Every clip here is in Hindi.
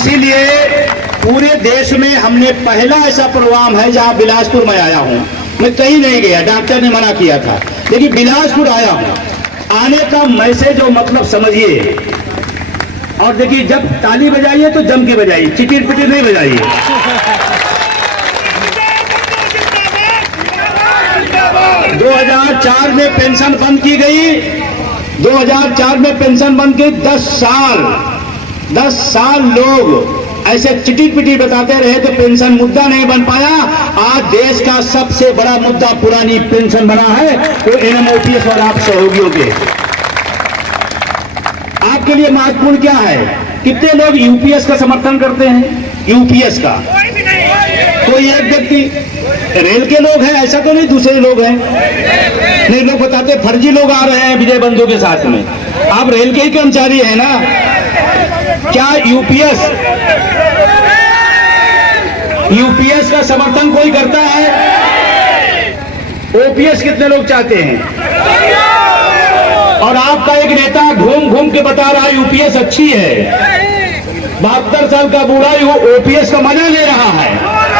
इसीलिए पूरे देश में हमने पहला ऐसा प्रोग्राम है जहां बिलासपुर में आया हूं। मैं कहीं नहीं गया, डॉक्टर ने मना किया था, लेकिन बिलासपुर आया हूं। आने का मैसेज और मतलब समझिए। और देखिए, जब ताली बजाइए तो जम के बजाइए, चिटिर पिटिर नहीं बजाइए। 2004 में पेंशन बंद की गई। 2004 में पेंशन बंद की। 10 साल लोग ऐसे चिटिर पिटिर बताते रहे तो पेंशन मुद्दा नहीं बन पाया। आज देश का सबसे बड़ा मुद्दा पुरानी पेंशन बना है, तो एनएमओपीएस और आप सहयोगियों के। आपके लिए महत्वपूर्ण क्या है? कितने लोग यूपीएस का समर्थन करते हैं? यूपीएस का कोई एक व्यक्ति। रेल के लोग हैं, ऐसा तो नहीं दूसरे लोग हैं? नहीं, लोग बताते फर्जी लोग आ रहे हैं विजय बंधु के साथ में। आप रेल के ही कर्मचारी हैं ना? क्या यूपीएस का समर्थन कोई करता है? ओपीएस कितने लोग चाहते हैं? और आपका एक नेता घूम घूम के बता रहा है यूपीएस अच्छी है। 72 साल का बूढ़ा ओपीएस का मजा ले रहा है,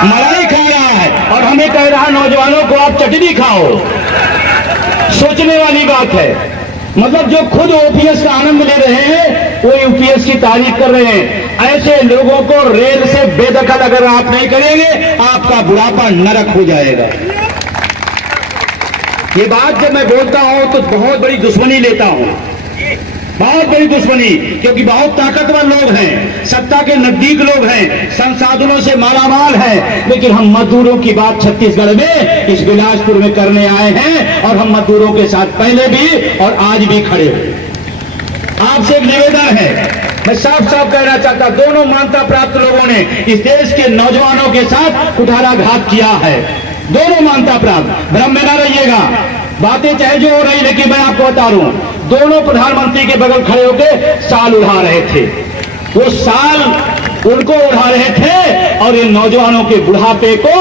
मलाई खा रहा है, और हमें कह रहा नौजवानों को आप चटनी खाओ। सोचने वाली बात है। मतलब जो खुद ओपीएस का आनंद ले रहे हैं वो यूपीएस की तारीफ कर रहे हैं। ऐसे लोगों को रेल से बेदखल अगर आप नहीं करेंगे, आपका बुढ़ापा नरक हो जाएगा। ये बात जब मैं बोलता हूं तो बहुत बड़ी दुश्मनी लेता हूं, बहुत बड़ी दुश्मनी, क्योंकि बहुत ताकतवर लोग हैं, सत्ता के नजदीक लोग हैं, संसाधनों से मालामाल हैं, लेकिन हम मजदूरों की बात छत्तीसगढ़ में इस बिलासपुर में करने आए हैं। और हम मजदूरों के साथ पहले भी और आज भी खड़े हैं। आपसे एक निवेदन है, मैं साफ साफ कहना चाहता, दोनों मान्यता प्राप्त लोगों ने इस देश के नौजवानों के साथ कुठाराघात किया है। दोनों मान्यता प्राप्त, भ्रम में न रहिएगा। बातें चाहे जो हो रही, लेकिन मैं आपको बता रहा हूं, दोनों प्रधानमंत्री के बगल खड़े होकर साल उड़ा रहे थे। वो साल उनको उड़ा रहे थे और इन नौजवानों के बुढ़ापे को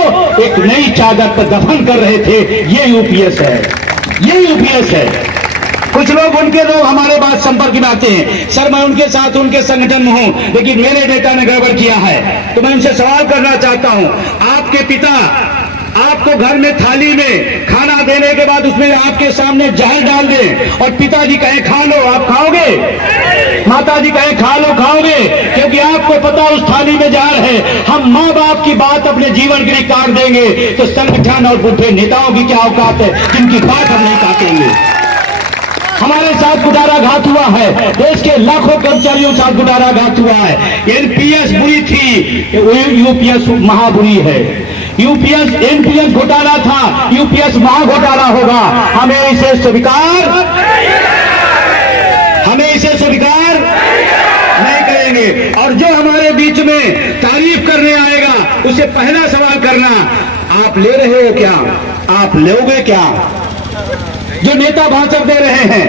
एक नई चादर पर दफन कर रहे थे। ये यूपीएस है, ये यूपीएस है। कुछ लोग उनके लोग हमारे बात संपर्क में आते हैं, सर मैं उनके साथ उनके संगठन में हूं, लेकिन मेरे नेता ने गड़बड़ किया है। तो मैं उनसे सवाल करना चाहता हूं, आपके पिता आपको घर में थाली में खाना देने के बाद उसमें आपके सामने जहर डाल दें और पिताजी कहें खा लो, आप खाओगे? माताजी कहें खा लो, खाओगे? क्योंकि आपको पता उस थाली में जहर है। हम माँ बाप की बात अपने जीवन के लिए काट देंगे, तो संगठन और बुढ़े नेताओं की क्या औकात है जिनकी बात हम नहीं काटेंगे? हमारे साथ कुठाराघात हुआ है, देश के लाखों कर्मचारियों के साथ कुठाराघात हुआ है। एनपीएस बुरी थी, यूपीएस महाबुरी है। यूपीएस एनपीएस घोटाला था, यूपीएस महाघोटाला होगा। हमें इसे स्वीकार नहीं करेंगे। और जो हमारे बीच में तारीफ करने आएगा, उसे पहला सवाल करना, आप ले रहे हो क्या? आप लोगे क्या? जो नेता भाषण दे रहे हैं,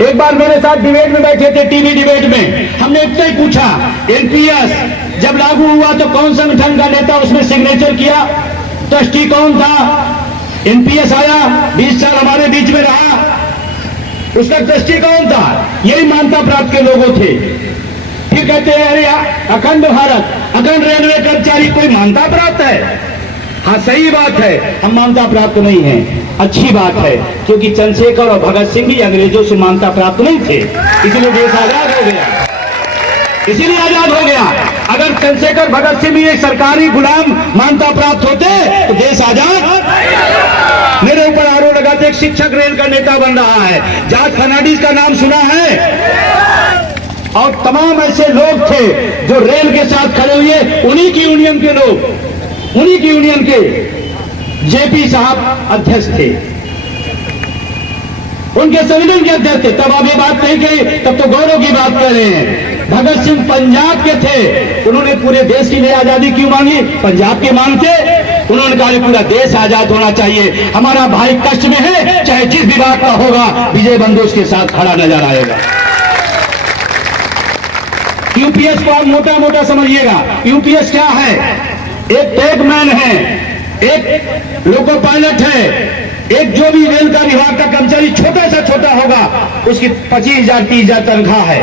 एक बार मेरे साथ डिबेट में बैठे थे, टीवी डिबेट में, हमने इतना ही पूछा, एनपीएस जब लागू हुआ तो कौन संगठन का नेता उसमें सिग्नेचर किया? ट्रस्टी कौन था? एनपीएस आया, 20 साल हमारे बीच में रहा, उसका ट्रस्टी कौन था? यही मान्यता प्राप्त के लोगों थे। फिर कहते हैं अरे अखंड भारत, अखंड रेलवे कर्मचारी कोई मान्यता प्राप्त है? हाँ सही बात है, हम मान्यता प्राप्त नहीं है, अच्छी बात है, क्योंकि चंद्रशेखर और भगत सिंह भी अंग्रेजों से मान्यता प्राप्त नहीं थे, इसलिए देश आजाद हो गया, इसीलिए आजाद हो गया। अगर चंद्रशेखर भगत सिंह भी एक सरकारी गुलाम मान्यता प्राप्त होते तो देश आजाद। मेरे ऊपर आरोप लगाते एक शिक्षक रेल का नेता बन रहा है, जॉर्ज फर्नांडिस का नाम सुना है? और तमाम ऐसे लोग थे जो रेल के साथ खड़े हुए, उन्हीं की यूनियन के लोग, उन्हीं की यूनियन के जेपी साहब अध्यक्ष थे, उनके संगठन के अध्यक्ष थे। तब आप ये बात नहीं कही, तब तो गौरव की बात कर रहे हैं। भगत सिंह पंजाब के थे, उन्होंने पूरे देश के लिए आजादी क्यों मांगी? पंजाब के मांगते, उन्होंने कहा पूरा देश आजाद होना चाहिए, हमारा भाई कष्ट में है, चाहे जिस विभाग का होगा, विजय बंधु उसके साथ खड़ा नजर आएगा। यूपीएस को आप मोटा मोटा समझिएगा। यूपीएस क्या है? एक टैगमैन है, एक लोको पायलट है, एक जो भी रेल का विभाग का कर्मचारी छोटा से छोटा होगा, उसकी 25,000 30,000 तनख्वाह है।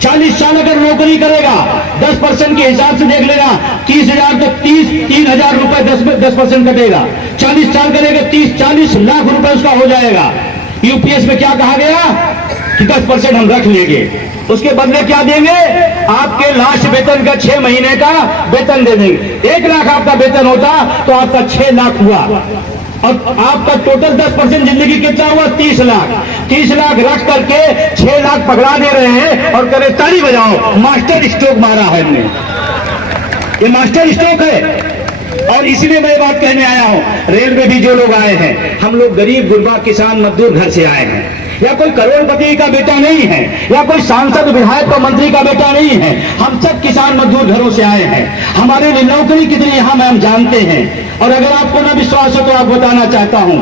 40 साल अगर नौकरी करेगा, 10% साल के हिसाब से देख लेना, 30,000 तो 3,000 रुपए 10% कटेगा, 40 साल करेगा 30-40 लाख रुपए उसका हो जाएगा। यूपीएस में क्या कहा गया कि 10% हम रख लेंगे, उसके बदले क्या देंगे, आपके लास्ट वेतन का 6 महीने का वेतन दे देंगे। 1 लाख आपका वेतन होता तो आपका 6 लाख हुआ, और आपका टोटल 10% जिंदगी कितना हुआ, 30 लाख। 30 लाख रख करके 6 लाख पकड़ा दे रहे हैं और करे ताली बजाओ, मास्टर स्ट्रोक मारा है हमने, ये मास्टर स्ट्रोक है। और इसलिए मैं बात कहने आया हूं, रेल में भी जो लोग आए हैं, हम लोग गरीब गुरबा किसान मजदूर घर से आए हैं, या कोई करोड़पति का बेटा नहीं है, या कोई सांसद विधायक और मंत्री का बेटा नहीं है, हम सब किसान मजदूर घरों से आए हैं। हमारे लिए नौकरी कितनी यहां में हम जानते हैं, और अगर आपको न विश्वास हो तो आप बताना चाहता हूं,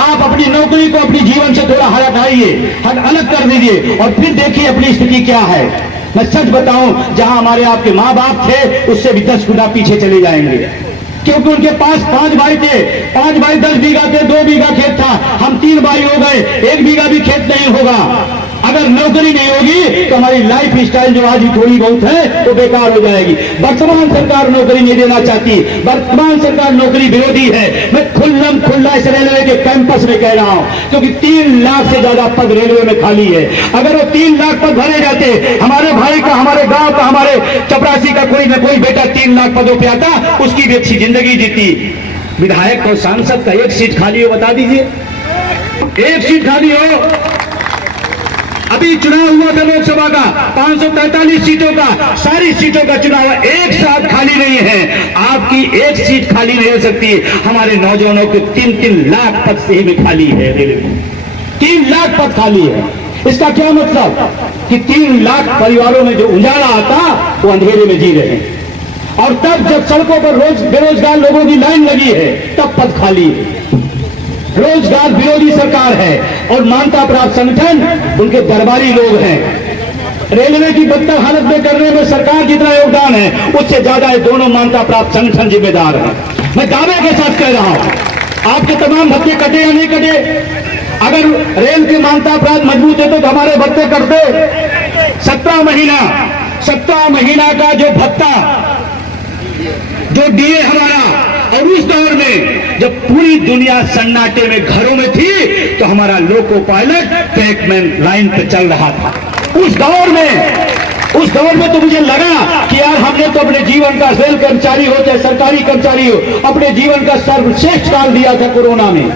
आप अपनी नौकरी को अपनी जीवन से थोड़ा हटाइए, अलग कर दीजिए, और फिर देखिए अपनी स्थिति क्या है। मैं सच बताऊं, जहां हमारे आपके माँ बाप थे उससे भी 10 गुना पीछे चले जाएंगे, क्योंकि उनके पास 5 भाई थे, 5 भाई 10 बीघा थे, 2 बीघा खेत था, हम 3 भाई हो गए, 1 बीघा भी खेत नहीं होगा। अगर नौकरी नहीं होगी तो हमारी लाइफ स्टाइल जो आज थोड़ी बहुत है वो बेकार हो जाएगी। वर्तमान सरकार नौकरी नहीं देना चाहती, वर्तमान सरकार नौकरी विरोधी है। मैं खुल्ला इस रेलवे के कैंपस में कह रहा हूं, क्योंकि 3 लाख से ज्यादा पद रेलवे में खाली है। अगर वो 3 लाख पद भरे जाते, हमारे भाई का, हमारे गांव का, हमारे चपरासी का कोई न कोई बेटा 3 लाख पदों पे आता, उसकी भी अच्छी जिंदगी जीती। विधायक और सांसद का 1 सीट खाली हो, बता दीजिए, 1 सीट खाली हो। अभी चुनाव हुआ था लोकसभा का 543 सीटों का, सारी सीटों का चुनाव एक साथ खाली नहीं है। आपकी 1 सीट खाली नहीं हो सकती। हमारे नौजवानों के 3-3 लाख पद से ही में खाली है, रेलवे में 3 लाख पद खाली है। इसका क्या मतलब कि 3 लाख परिवारों में जो उजाला आता वो अंधेरे में जी रहे हैं। और तब जब सड़कों पर रोज बेरोजगार लोगों की लाइन लगी है तब पद खाली है। रोजगार विरोधी सरकार है और मान्यता प्राप्त संगठन उनके दरबारी लोग हैं। रेलवे की बदतर हालत में करने में सरकार जितना योगदान है उससे ज्यादा ये दोनों मान्यता प्राप्त संगठन जिम्मेदार हैं। मैं दावे के साथ कह रहा हूं, आपके तमाम भत्ते कटे या नहीं कटे, अगर रेल की मान्यता प्राप्त मजबूत है तो हमारे भत्ते कटते। 17 महीना का जो भत्ता, जो डीए हमारा, और उस दौर में जब पूरी दुनिया सन्नाटे में घरों में थी तो हमारा लोको पायलट ट्रैकमैन लाइन पे चल रहा था। उस दौर में तो मुझे लगा कि यार हमने तो अपने जीवन का, रेल कर्मचारी हो चाहे सरकारी कर्मचारी हो, अपने जीवन का सर्वश्रेष्ठ काल दिया था कोरोना में।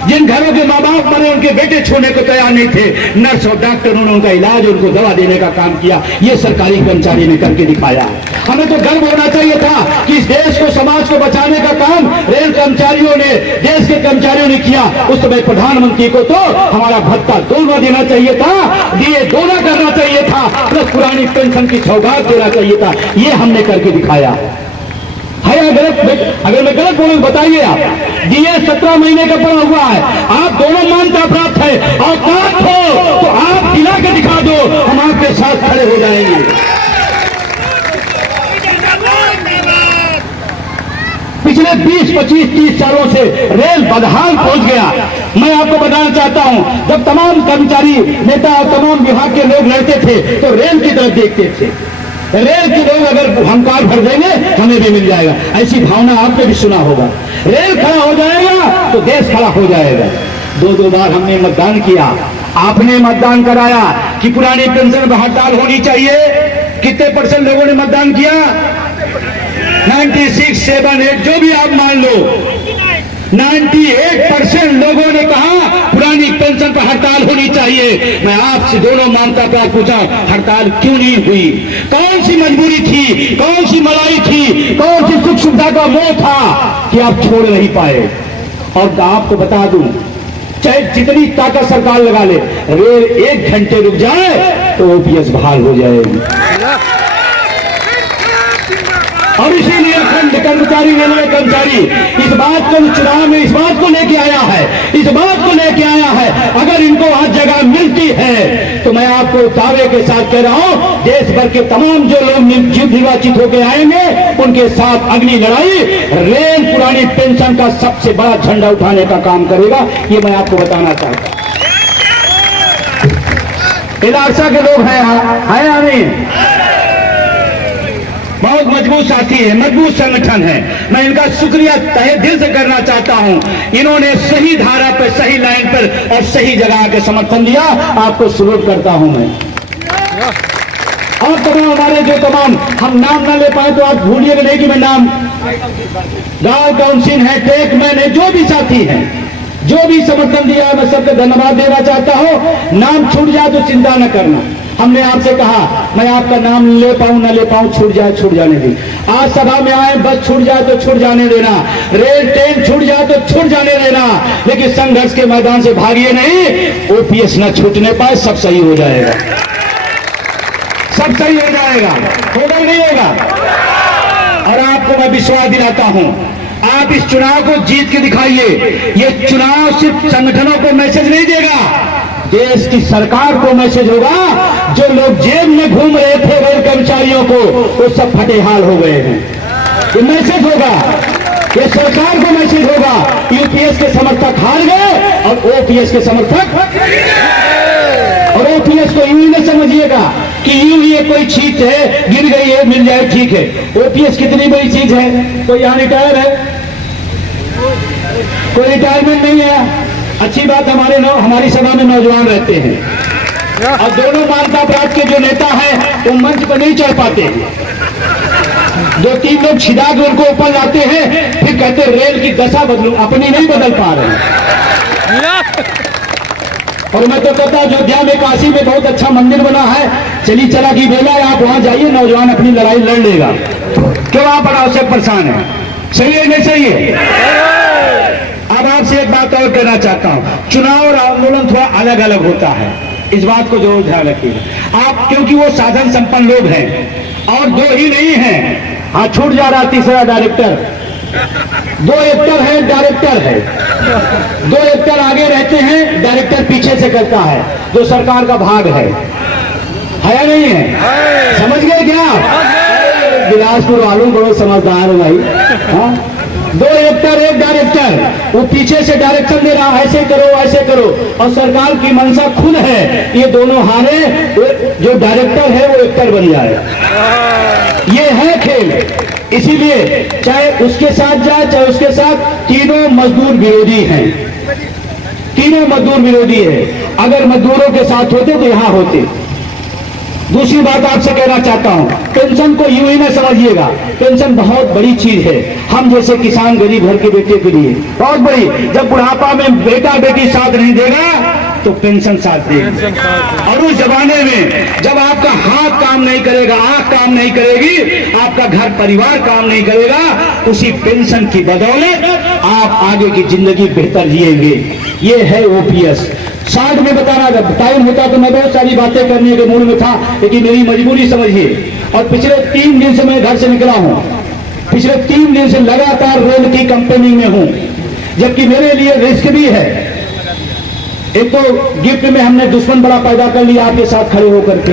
जिन घरों के माँ बाप मरे उनके बेटे छोड़ने को तैयार नहीं थे, नर्स और डॉक्टर उन्होंने उनका इलाज, उनको दवा देने का काम किया। ये सरकारी कर्मचारी ने करके दिखाया। हमें तो गर्व होना चाहिए था कि इस देश को, समाज को बचाने का काम रेल कर्मचारियों ने, देश के कर्मचारियों ने किया। उस समय प्रधानमंत्री को तो हमारा भत्ता 2 गुना देना चाहिए था, डीए 2 गुना करना चाहिए था, प्लस पुरानी पेंशन की सौगात देना चाहिए था। ये हमने करके दिखाया है। अगर मैं गलत बोलूं बताइए आप। डीए 17 महीने का पड़ा हुआ है, आप दोनों मान्यता प्राप्त है, और बात हो तो आप दिला के दिखा दो, हम आपके साथ खड़े हो जाएंगे। पिछले 20, 25, 30 सालों से रेल बदहाल पहुंच गया। मैं आपको बताना चाहता हूं, जब तमाम कर्मचारी नेता और तमाम विभाग के लोग लड़ते थे तो रेल की तरफ देखते थे। रेल के लोग अगर हमकार भर देंगे हमें भी मिल जाएगा, ऐसी भावना आपने भी सुना होगा। रेल खड़ा हो जाएगा तो देश खड़ा हो जाएगा। 2 बार हमने मतदान किया, आपने मतदान कराया कि पुरानी पेंशन पर हड़ताल होनी चाहिए। कितने % लोगों ने मतदान किया? 96, 7, 8 जो भी आप मान लो, 98% लोगों ने कहा पुरानी पेंशन पर हड़ताल होनी चाहिए। मैं आपसे दोनों मान्यता प्राप्त पूछा, हड़ताल क्यों नहीं हुई? कौन सी मजबूरी थी, कौन सी मलाई थी, कौन सी सुख सुविधा का मोह था कि आप छोड़ नहीं पाए? और आपको बता दूं, चाहे जितनी ताकत सरकार लगा ले, रेल 1 घंटे रुक जाए तो ओपीएस बहाल हो जाएगी। और इसीलिए खंड कर्मचारी, रेलवे कर्मचारी इस बात को चुनाव में इस बात को लेके आया है, अगर इनको आज जगह मिलती है तो मैं आपको दावे के साथ कह रहा हूं, देश भर के तमाम जो लोग निर्वाचित होकर आएंगे उनके साथ अगली लड़ाई रेल पुरानी पेंशन का सबसे बड़ा झंडा उठाने का काम करेगा। ये मैं आपको बताना चाहता हूं। इलाका के लोग हैं या नहीं? बहुत बहुत मजबूत साथी है, मजबूत संगठन है। मैं इनका शुक्रिया तहे दिल से करना चाहता हूं। इन्होंने सही धारा पर, सही लाइन पर और सही जगह के समर्थन दिया। आपको सलूट करता हूं मैं। और तमाम हमारे जो तमाम हम नाम ना ले पाए तो आप भूलिएगा नहीं कि मैं नाम, गांव काउंसिल है, टेक मैन है, जो भी साथी हैं, जो भी समर्थन दिया है, मैं सबका धन्यवाद देना चाहता हूं। नाम छूट जाए तो चिंता न करना। हमने आपसे कहा मैं आपका नाम ले पाऊं न ले पाऊं, छूट जाए छूट जाने दी। आज सभा में आए, बस छूट जाए तो छूट जाने देना, रेल ट्रेन छूट जाए तो छूट जाने देना, लेकिन संघर्ष के मैदान से भागिए नहीं। ओपीएस न छूटने पाए, सब सही हो जाएगा, सब सही हो जाएगा। होगा नहीं होगा? और आपको मैं विश्वास दिलाता हूं, आप इस चुनाव को जीत के दिखाइए। ये चुनाव सिर्फ संगठनों को मैसेज नहीं देगा, देश की सरकार को मैसेज होगा। जो लोग जेल में घूम रहे थे रेल कर्मचारियों को, वो सब फटेहाल हो गए हैं। ये मैसेज होगा, ये सरकार को मैसेज होगा। यूपीएस के समर्थक हार गए और ओपीएस के समर्थक, और ओपीएस को यूं ही समझिएगा कि यूं ही कोई चीज है, गिर गई है, मिल जाए, ठीक है। ओपीएस कितनी बड़ी चीज है? कोई यहां रिटायर है? कोई रिटायरमेंट नहीं है। अच्छी बात, हमारी सभा में नौजवान रहते हैं और दोनों मान्यता प्राप्त के जो नेता हैं वो मंच पर नहीं चढ़ पाते। 2-3 लोग छिदा के उनको ऊपर लाते हैं, फिर कहते रेल की दशा बदलू, अपनी नहीं बदल पा रहे हैं। और मैं तो कहता अयोध्या में, काशी में बहुत अच्छा मंदिर बना है, चली चला की बेला है, आप वहां जाइए, नौजवान अपनी लड़ाई लड़ लेगा। क्यों आप बनाव से परेशान है? सही है नहीं सही है? अब आपसे एक बात और कहना चाहता हूं, चुनाव और आंदोलन थोड़ा अलग अलग होता है, इस बात को जरूर ध्यान रखिएगा आप, क्योंकि वो साधन संपन्न लोग हैं और 2 ही नहीं हैं। हाँ, छूट जा रहा तीसरा डायरेक्टर, 2 एक्टर है, डायरेक्टर है, 2 एक्टर आगे रहते हैं, डायरेक्टर पीछे से करता है, जो सरकार का भाग है या नहीं है? समझ गए क्या? बिलासपुर वालों बहुत समझदार हो भाई। हाँ, 2 एक्टर, 1 डायरेक्टर, वो पीछे से डायरेक्शन दे रहा, ऐसे करो ऐसे करो, और सरकार की मंशा खुद है ये दोनों हारे, जो डायरेक्टर है वो एक्टर बन जाए। ये है खेल। इसीलिए चाहे उसके साथ जाए चाहे उसके साथ, तीनों मजदूर विरोधी हैं, तीनों मजदूर विरोधी है। अगर मजदूरों के साथ होते तो यहां होते। दूसरी बात आपसे कहना चाहता हूं, पेंशन को यूं ही न समझिएगा, पेंशन बहुत बड़ी चीज है। हम जैसे किसान गरीब घर के बेटे के लिए बहुत बड़ी। जब बुढ़ापा में बेटा बेटी साथ नहीं देगा तो पेंशन साथ देगा। और उस जमाने में जब आपका हाथ काम नहीं करेगा, आंख काम नहीं करेगी, आपका घर परिवार काम नहीं करेगा, उसी पेंशन की बदौलत आप आगे की जिंदगी बेहतर जिएंगे। ये है ओपीएस। 60 में बताना, टाइम होता तो मैं बहुत सारी बातें करने के मूड में था, लेकिन मेरी मजबूरी समझिए। और पिछले 3 दिन से मैं घर से निकला हूं, पिछले 3 दिन से लगातार रेल की कंपनी में हूं, जबकि मेरे लिए रिस्क भी है। एक तो गिफ्ट में हमने दुश्मन बड़ा पैदा कर लिया आपके साथ खड़े होकर के,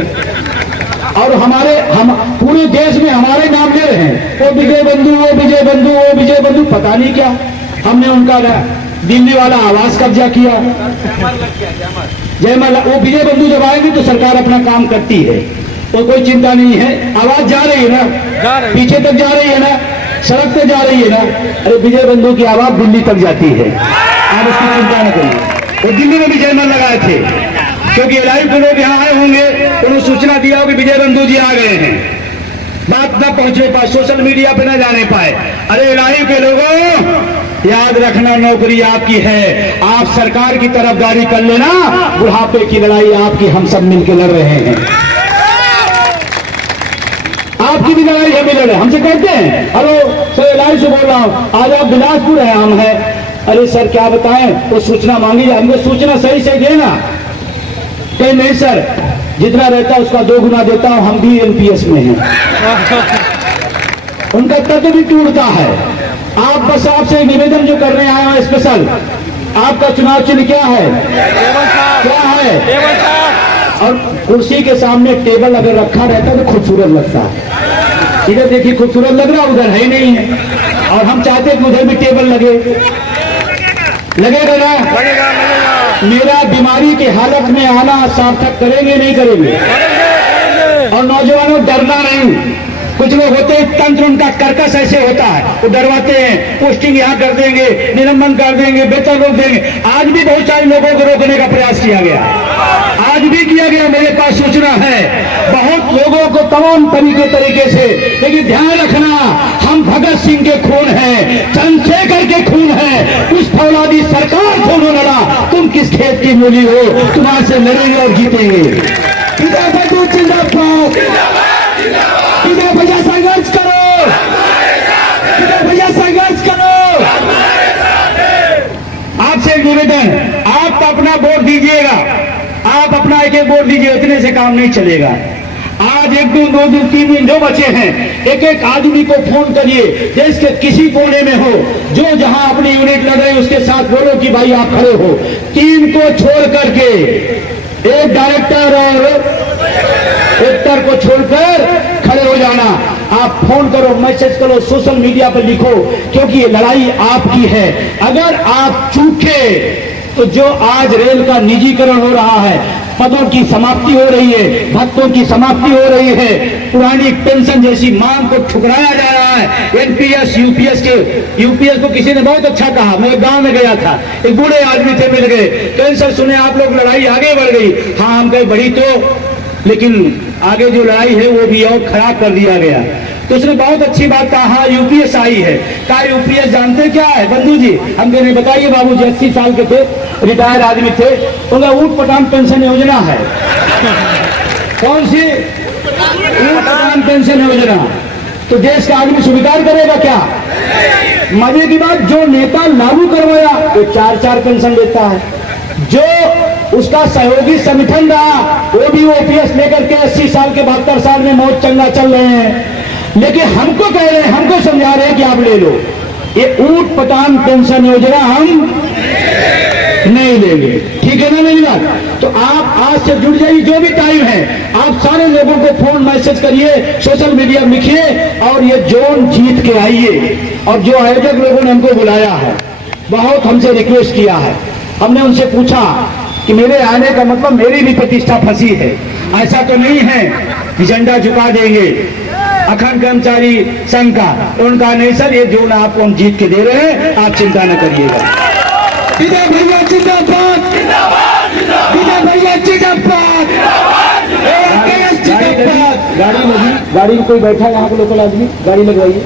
और हम पूरे देश में हमारे नाम ले रहे हैं, वो विजय बंधु, वो विजय बंधु, वो विजय बंधु, पता नहीं क्या। हमने उनका दिल्ली वाला आवास कब्जा किया, जयमाला। वो विजय बंधु जब आएंगे तो सरकार अपना काम करती है, वो कोई चिंता नहीं है। आवाज जा रही है ना, पीछे तक जा रही है ना, सड़क पे जा रही है ना। अरे विजय बंधु की आवाज दिल्ली तक जाती है, आप उसकी चिंता न करिए। वो दिल्ली में भी जयमाल लगाए थे, क्योंकि लाइव के लोग यहाँ आए होंगे, उन्होंने सूचना दिया हो कि विजय बंधु जी आ गए हैं, बात न पहुंचने पाए, सोशल मीडिया पे न जाने पाए। अरे लाइव के लोगों, याद रखना नौकरी आपकी है, आप सरकार की तरफदारी कर लेना, बुढ़ापे की लड़ाई आपकी, हम सब मिलकर लड़ रहे हैं। आपकी भी लड़ाई हम लड़ रहे हैं, हमसे कहते हैं हेलो सर, लाइव से बोल रहा हूं, आज आप बिलासपुर है, हम है। अरे सर क्या बताएं, वो सूचना मांगी जाए, हमको सूचना सही से देना। कहीं नहीं सर, जितना रहता है उसका 2 गुना देता हूं, हम भी एनपीएस में हैं। उनका तत्व भी टूटता है। आप बस आपसे निवेदन जो करने आए हैं स्पेशल, आपका चुनाव चिन्ह क्या है? क्या है? और कुर्सी के सामने टेबल अगर रखा रहता है तो खूबसूरत लगता है। इधर देखिए खूबसूरत लग रहा, उधर है ही नहीं है। और हम चाहते हैं कि उधर भी टेबल लगे, लगेगा ना? मेरा बीमारी की हालत में आना सार्थक करेंगे नहीं करेंगे? और नौजवानों डरना नहीं, कुछ लोग होते हैं तंत्र उनका कर्कश ऐसे होता है, वो डरवाते हैं, पोस्टिंग यहाँ कर देंगे, निलंबन कर देंगे, वेतन रोक देंगे। आज भी बहुत सारे लोगों को रोकने का प्रयास किया गया, आज भी किया गया, मेरे पास सूचना है, बहुत लोगों को तमाम तरीके से। लेकिन ध्यान रखना, हम भगत सिंह के खून हैं, चंद्रशेखर के खून है, उस फौलादी सरकार को न लड़ा, तुम किस खेत की मूली हो, तुम्हारे से लड़ेंगे और जीतेंगे। भैया संघर्ष करो, भैया संघर्ष करो। आपसे एक निवेदन, आप अपना वोट दीजिएगा, आप अपना एक वोट दीजिए, इतने से काम नहीं चलेगा। आज 1 दिन 2 दिन 3 दिन जो बचे हैं, एक आदमी को फोन करिए, देश के किसी कोने में हो, जो जहां अपनी यूनिट लड़ रहे उसके साथ बोलो कि भाई आप खड़े हो। टीम को छोड़ करके, एक डायरेक्टर और एक्टर को छोड़कर खड़े हो जाना। आप फोन करो, मैसेज करो, सोशल मीडिया पर लिखो, क्योंकि ये लड़ाई आपकी है। अगर आप चूके तो जो आज रेल का निजीकरण हो रहा है, पदों की समाप्ति हो रही है, भत्तों की समाप्ति हो रही है, पुरानी पेंशन जैसी मांग को ठुकराया जा रहा है। एनपीएस यूपीएस को किसी ने बहुत अच्छा कहा, मैं गांव में गया था, एक बूढ़े आदमी थे, मिल गए, कैंसर सुने आप लोग, लड़ाई आगे बढ़ गई। हाँ हम कहे बढ़ी तो, लेकिन आगे जो लड़ाई है वो भी और खराब कर दिया गया। तो उसने बहुत अच्छी बात कहा, हाँ यूपीएस आई है। कहा यूपीएस जानते क्या है बंधु जी? हम कहने बताइए। बाबूजी 80 साल के थे, रिटायर आदमी थे, उनका ऊट पटांग पेंशन योजना है। कौन सी? ऊट पटांग पेंशन योजना। तो देश का आदमी स्वीकार करेगा क्या? मजे की बात, जो नेता लागू करवाया वो 4-4 पेंशन देता है, जो उसका सहयोगी संगठन रहा वो भी ओपीएस लेकर के 80 साल के 72 साल में मौत चंगा चल रहे हैं। लेकिन हमको कह रहे हैं, हमको समझा रहे हैं कि आप ले लो। ये ऊट पटांग पेंशन योजना हम नहीं लेंगे, ठीक है ना मेरी बात? तो आप आज से जुड़ जाइए, जो भी टाइम है, आप सारे लोगों को फोन मैसेज करिए, सोशल मीडिया लिखिए और ये जोन जीत के आइए। और जो आयोजक लोगों ने हमको बुलाया है, बहुत हमसे रिक्वेस्ट किया है, हमने उनसे पूछा कि मेरे आने का मतलब मेरी भी प्रतिष्ठा फंसी है, ऐसा तो नहीं है कि झंडा झुका देंगे अखंड कर्मचारी संघ का। तो उनका नहीं सर, ये जोन आपको हम जीत के दे रहे हैं, आप चिंता न करिएगा। भैया जिंदाबाद, भैया जिंदाबाद। गाड़ी लगी, गाड़ी में कोई बैठा है यहाँ पे लोकल आदमी, गाड़ी लगवाइए।